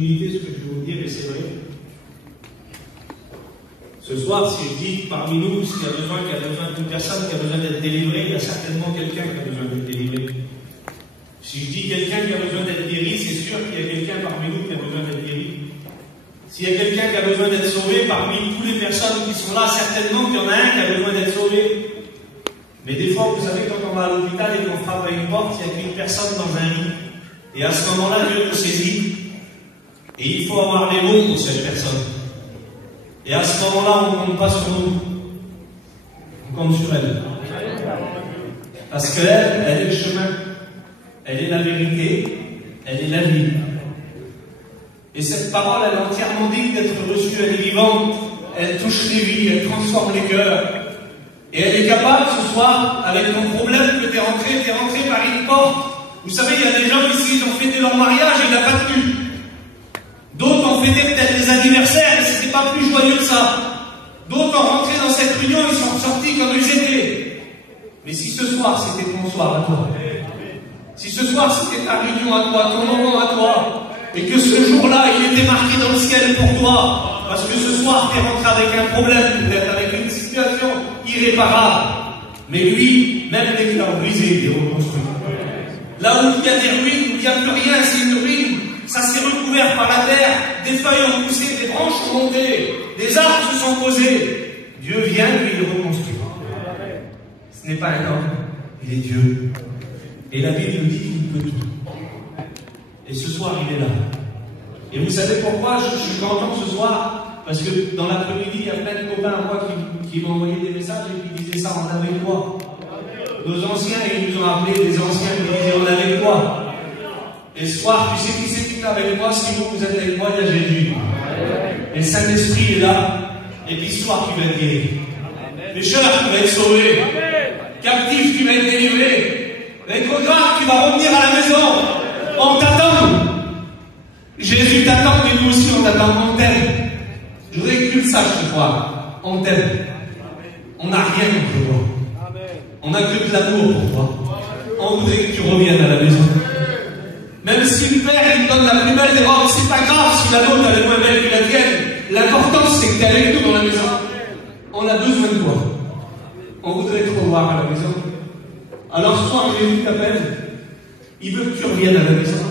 Ce que je vais vous dire, et c'est vrai. Ce soir, si je dis parmi nous, s'il y a besoin d'une personne qui a besoin d'être délivrée, il y a certainement quelqu'un qui a besoin d'être délivré. Si je dis quelqu'un qui a besoin d'être guéri, c'est sûr qu'il y a quelqu'un parmi nous qui a besoin d'être guéri. S'il y a quelqu'un qui a besoin d'être sauvé, parmi toutes les personnes qui sont là, certainement qu'il y en a un qui a besoin d'être sauvé. Mais des fois, vous savez, quand on va à l'hôpital et qu'on frappe à une porte, il n'y a qu'une personne dans un lit. Et à ce moment-là, Dieu nous saisit. Et il faut avoir les mots pour cette personne. Et à ce moment-là, on ne compte pas sur nous. On compte sur elle. Parce qu'elle, elle est le chemin. Elle est la vérité. Elle est la vie. Et cette parole, elle est entièrement digne d'être reçue. Elle est vivante. Elle touche les vies. Elle transforme les cœurs. Et elle est capable ce soir, avec ton problème que tu es rentré par une porte. Vous savez, il y a des gens ici, ils ont fêté leur mariage et il n'a pas tenu. D'autres ont fêté peut-être des anniversaires et c'était pas plus joyeux que ça. D'autres ont rentré dans cette réunion, ils sont sortis comme ils étaient. Mais si ce soir c'était ton soir à toi, si ce soir c'était ta réunion à toi, ton moment à toi, et que ce jour-là il était marqué dans le ciel pour toi, parce que ce soir tu es rentré avec un problème, peut-être avec une situation irréparable, mais lui, même les cœurs brisés, il est reconstruit. Là où il y a des ruines, où il n'y a plus rien, c'est une ruine. Ça s'est recouvert par la terre, des feuilles ont poussé, des branches ont monté, des arbres se sont posés. Dieu vient, lui, il reconstruit. Ce n'est pas un homme, il est Dieu. Et la Bible dit qu'il peut tout. Et ce soir, il est là. Et vous savez pourquoi je suis content ce soir? Parce que dans l'après-midi, il y a plein de copains à moi qui m'ont envoyé des messages et qui disaient ça, on avait quoi? Nos anciens, ils nous ont appelés des anciens qui disaient on avait quoi? Et ce soir, tu sais qui c'est qui est avec moi? Si vous êtes avec moi, il y a Jésus. Et le Saint-Esprit est là. Et puis ce soir, tu vas être guéri. Pécheur, tu vas être sauvé. Captif, tu vas être délivré. Rétrograde, tu vas revenir à la maison. On t'attend. Jésus t'attend, mais nous aussi on t'attend. On t'aime. Je voudrais que tu le saches ce soir. On t'aime. On n'a rien contre toi. On n'a que de l'amour pour toi. On voudrait que tu reviennes à la maison. Même si le Père il te donne la plus belle des robes, c'est pas grave si la nôtre elle est moins belle que la tienne. L'important c'est que tu es avec nous dans la maison. On a besoin de toi. On voudrait te revoir à la maison. Alors ce soir Jésus t'appelle. Il veut que tu reviennes à la maison.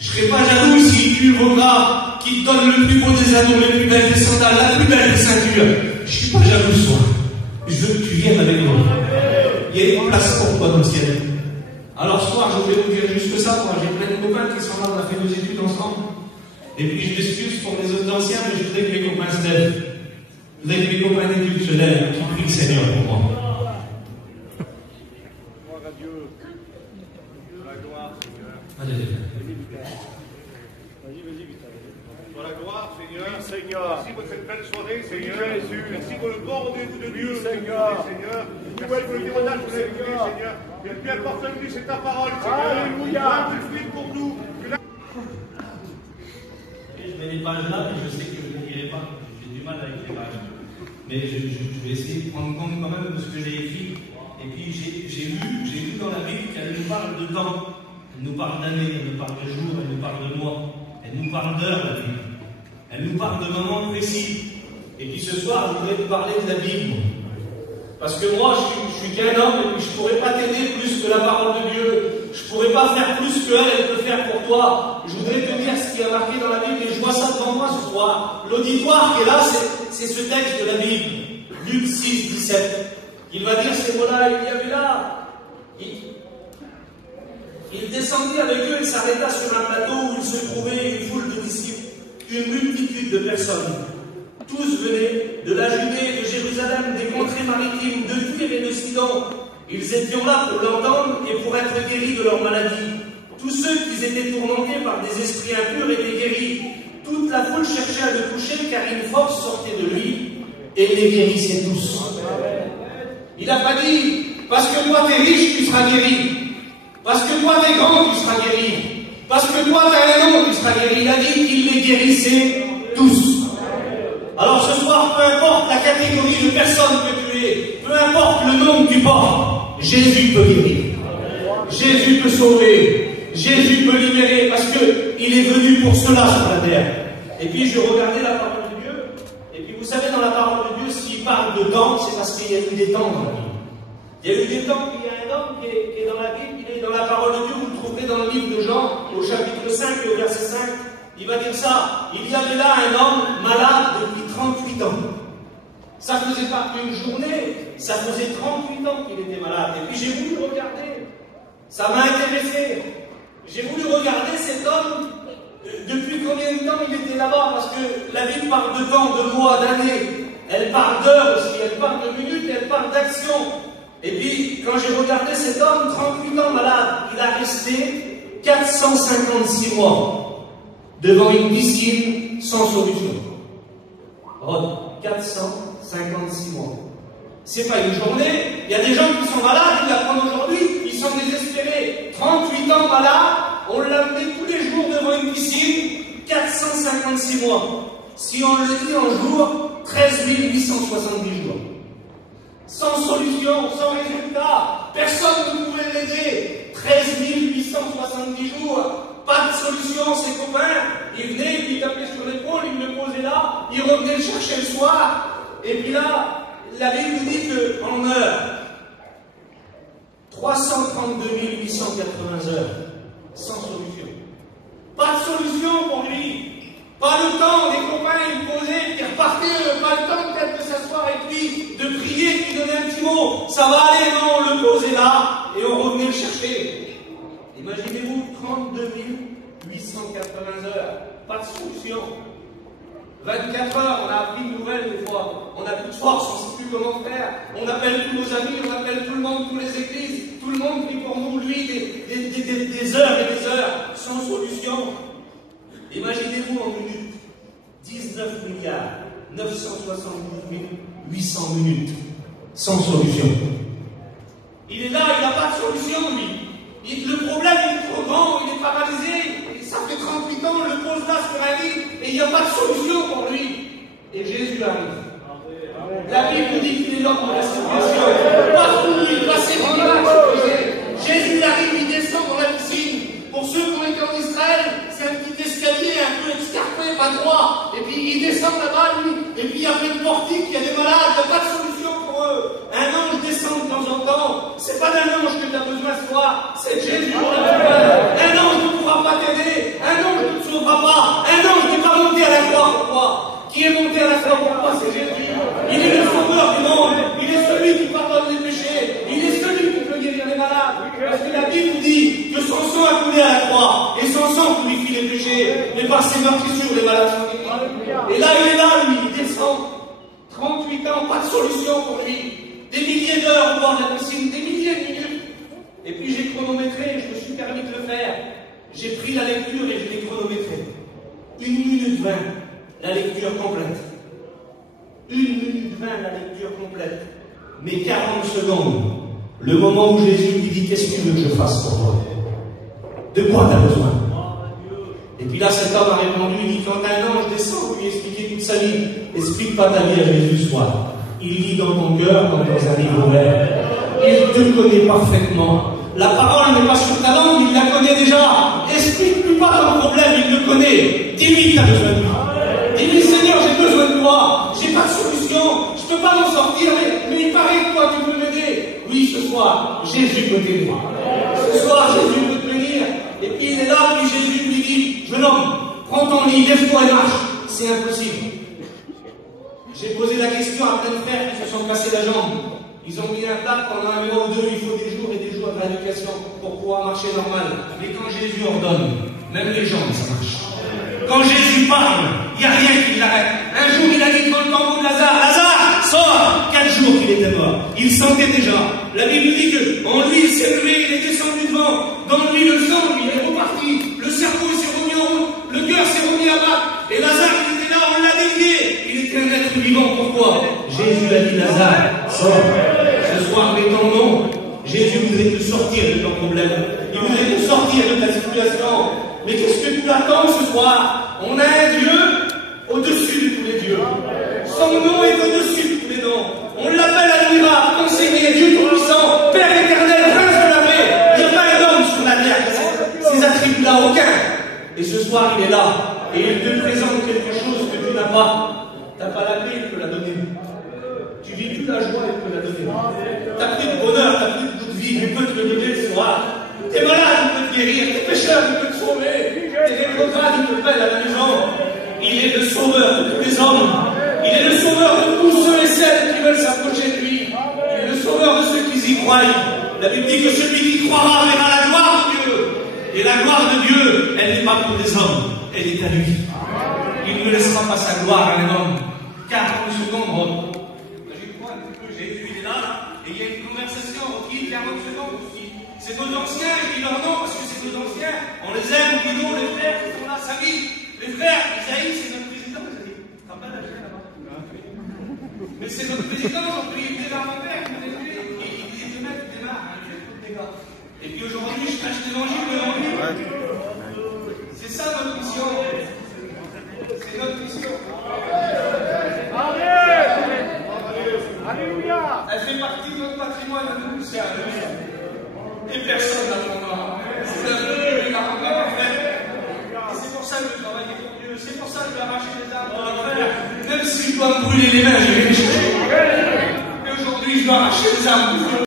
Je serai pas jaloux si tu voudras qu'il te donne le plus beau des anneaux, les plus belles des sandales, la plus belle des ceintures. Je suis pas jaloux ce soir. Je veux que tu viennes avec moi. Il y a une place pour toi dans le ciel. Alors ce soir, je voulais vous dire juste ça. Moi, j'ai plein de copains qui sont là, on a fait nos études ensemble. Et puis je m'excuse pour les autres anciens, mais je voudrais que mes copains se lèvent. Je voudrais que mes copains d'études se lèvent, qui prient le Seigneur pour moi. Gloire à Dieu. La gloire, Seigneur. Allez. Vas-y, vite. Pour la gloire, Seigneur. Oui, Seigneur. Merci pour cette belle soirée, Seigneur. Jésus. Merci pour le bon rendez-vous de Dieu, Seigneur. Seigneur. Nous voyons pour le témoignage que vous avez donné, Seigneur. Et puis important de nous, c'est ta parole, Seigneur. Alléluia. Tu fais pour nous. Et je mets les pages là, mais je sais que je ne lirai pas. J'ai du mal avec les pages. Mais je vais essayer de prendre compte quand même de ce que j'ai écrit. Et puis j'ai lu dans la Bible qu'elle nous parle de temps. Elle nous parle d'années, elle nous parle de jours, elle nous parle de mois. Elle nous parle d'heures, la Bible. Elle nous parle de moments précis. Et puis ce soir, je voudrais te parler de la Bible. Parce que moi, je suis qu'un homme et puis je ne pourrais pas t'aider plus que la parole de Dieu. Je ne pourrais pas faire plus qu'elle peut faire pour toi. Je voudrais te dire ce qui est marqué dans la Bible et je vois ça devant moi ce soir. L'auditoire qui est là, c'est ce texte de la Bible. Luc 6, 17. Il va dire ces mots-là, il y avait là. Il descendit avec eux et s'arrêta sur un plateau où il se trouvait une foule de disciples, une multitude de personnes. Tous venaient de la Judée, de Jérusalem, des contrées maritimes, de Tyr et de Sidon. Ils étaient là pour l'entendre et pour être guéris de leur maladie. Tous ceux qui étaient tourmentés par des esprits impurs étaient guéris. Toute la foule cherchait à le toucher car une force sortait de lui et les guérissait tous. Il n'a pas dit, parce que toi t'es riche, tu seras guéri. Parce que toi t'es grand, tu seras guéri. Parce que toi t'as un nom, tu seras guéri. Il a dit qu'il les guérissait tous. Alors ce soir, peu importe la catégorie de personne que tu es, peu importe le nom que tu portes, Jésus peut guérir. Jésus peut sauver. Jésus peut libérer parce que il est venu pour cela sur la terre. Et puis je regardais la parole de Dieu, et puis vous savez, dans la parole de Dieu, s'il parle de temps, c'est parce qu'il y a eu des temps dans la Bible. Il y a eu des temps, il y a un homme qui est dans la Bible, il est dans la parole de Dieu, vous le trouverez dans le livre de Jean, au chapitre 5 et au verset 5, il va dire ça. Il y avait là un homme malade depuis 38 ans. Ça ne faisait pas une journée, ça faisait 38 ans qu'il était malade. Et puis j'ai voulu regarder, ça m'a intéressé. J'ai voulu regarder cet homme, depuis combien de temps il était là-bas, parce que la Bible parle de temps, de mois, d'années. Elle parle d'heures aussi, elle parle de minutes, elle parle d'action. Et puis, quand j'ai regardé cet homme, 38 ans malade, il a resté 456 mois devant une piscine sans solution. Oh, 456 mois. C'est pas une journée. Il y a des gens qui sont malades, ils l'apprennent aujourd'hui, ils sont désespérés. 38 ans malade, on l'a amené tous les jours devant une piscine, 456 mois. Si on le dit en jours, 13 870 jours. Sans solution, sans résultat, personne ne pouvait l'aider. 13 870 jours, pas de solution. Ses copains, ils venaient, ils lui tapaient sur l'épaule, ils le posaient là, ils revenaient le chercher le soir. Et puis là, la Bible nous dit qu'en heure, 332 880 heures, sans solution. Pas de solution pour lui. Pas le temps, les copains, ils posaient, ils repartaient, pas le temps peut-être de s'asseoir avec lui, de prier, de lui donner un petit mot. Ça va aller, non, on le posait là, et on revenait le chercher. Imaginez-vous, 32 880 heures, pas de solution. 24 heures, on a appris une nouvelle des fois, on n'a plus de force, on ne sait plus comment faire, on appelle tous nos amis, on appelle tout le monde, toutes les églises, tout le monde prie pour nous, lui, des heures et des heures, sans solution. Imaginez-vous en minutes, 19 972 800 minutes, sans solution. Il est là, il n'a pas de solution, lui. Le problème, il est trop grand, il est paralysé, ça fait 38 ans, on le pose là sur un lit, et il n'y a pas de solution pour lui. Et Jésus arrive. La Bible nous dit qu'il est l'homme de la situation. Pas pour lui, pas ses miracles. Jésus arrive, il descend dans la piscine. Pour ceux qui ont été en Israël, c'est un petit escalier un peu escarpé, pas droit. Et puis il descend là-bas, lui. Et puis il y a plein de portiques, il y a des malades, il n'y a pas de solution pour eux. Un ange descend de temps en temps. C'est pas d'un ange que tu as besoin ce soir, c'est de Jésus. Un ange ne pourra pas t'aider. Un ange ne te sauvera pas. Un ange n'est pas monté à la croix pour toi. Qui est monté à la croix pour toi, c'est Jésus. Il est le sauveur du monde. Il est celui qui pardonne les péchés. Il est celui qui peut guérir les malades. Parce que la Bible dit que son sang a coulé à la croix. Et son sang purifie les péchés. Mais par ses meurtrissures, les malades sont guéris. Et là, il est là, lui, il descend. 38 ans, pas de solution pour lui. Des milliers d'heures au bord de la piscine, des milliers de minutes. Et puis j'ai chronométré, je me suis permis de le faire. J'ai pris la lecture et je l'ai chronométré. 1 minute 20, la lecture complète. 1 minute 20, la lecture complète. Mais 40 secondes, le moment où Jésus lui dit: qu'est-ce que tu veux que je fasse pour toi? De quoi tu as besoin? Et puis là, cet homme a répondu, il dit: quand un ange descend pour lui expliquer toute sa vie, explique pas ta vie à Jésus ce soir. Il lit dans ton cœur comme dans un livre ouvert. Il te connaît parfaitement. La parole n'est pas sur ta langue, il la connaît déjà. Explique-lui pas ton problème, il le connaît. Dis-lui que tu as besoin de lui. Dis-lui: Seigneur, j'ai besoin de toi. J'ai pas de solution. Je peux pas m'en sortir, mais il paraît que toi, tu peux m'aider. Oui, ce soir, Jésus peut t'aider. Ce soir, Jésus peut te bénir. Et puis il est là, puis Jésus lui dit: jeune homme, prends ton lit, lève-toi et marche. C'est impossible. J'ai posé la question à plein de frères qui se sont cassés la jambe. Ils ont mis un plat pendant un mois ou deux, il faut des jours et des jours de rééducation pour pouvoir marcher normal. Mais quand Jésus ordonne, même les jambes, ça marche. Quand Jésus parle, il n'y a rien qui l'arrête. Un jour, il a dit devant le tombeau de Lazare: Lazare, sors! 4 jours qu'il était mort. Il sentait déjà. La Bible dit qu'en lui, il s'est levé, il est descendu devant. Dans lui, le sang, il est reparti. Le cerveau, il s'est remis en route. Le cœur s'est remis à battre. Et Lazare, il était là, on l'a délié. Il était un être vivant. Pourquoi? Jésus a dit: Lazare, sors. Ce soir, mets ton nom. Jésus voudrait te sortir de ton problème. Il voudrait te sortir de ta situation. Mais qu'est-ce que tu attends ce soir? On a un Dieu au-dessus de tous les dieux. Son nom est au-dessus de tous les noms. On l'appelle admirable, conseiller, Dieu tout-puissant, Père éternel, prince de la paix. Il n'y a pas un homme sur la terre qui a ces attributs-là, aucun. Et ce soir, il est là. Et il te présente quelque chose que tu n'as pas. Tu n'as pas la paix, il peut la donner. Tu vis plus la joie, il peut la donner. Tu n'as plus de bonheur, tu n'as plus de doute de vie, il peut te le donner ce soir. Tu es malade, il peut te guérir. Tu es pécheur, il peut te sauver. Tu es rétrograde, il te pèle à la maison. Il est le sauveur de tous les hommes. Il est le sauveur de tous ceux et celles qui veulent s'approcher de lui. Il est le sauveur de ceux qui y croient. La Bible dit que celui qui croira verra la gloire de Dieu. Et la gloire de Dieu, elle n'est pas pour les hommes, elle est à lui. Il ne laissera pas sa gloire à un homme. 40 secondes. J'y crois un petit peu, Jésus il est là, et il y a une conversation, ok, 40 secondes aussi. C'est nos anciens, je dis leur nom parce que c'est nos anciens. On les aime, dis donc, les frères qui sont là, Samy. Les frères, Isaïe, c'est notre président, Isaïe. T'as pas d'âge là-bas. Mais c'est notre président, aujourd'hui, il était vers mon père, il disait demain, tu démarres, il fait tout le dégât. Et puis aujourd'hui, je prêche l'évangile de l'envie. C'est ça notre mission. C'est notre mission. Alléluia. Elle fait partie de notre patrimoine à nous, c'est à nous. Et personne n'apprendra. C'est un peu Dieu qui l'apprendra parfait. Et c'est pour ça que je travaille pour Dieu. C'est pour ça que je vais arracher les armes pour le faire. Même si je dois me brûler les mains, je vais les chercher. Et aujourd'hui, je dois arracher les armes pour Dieu.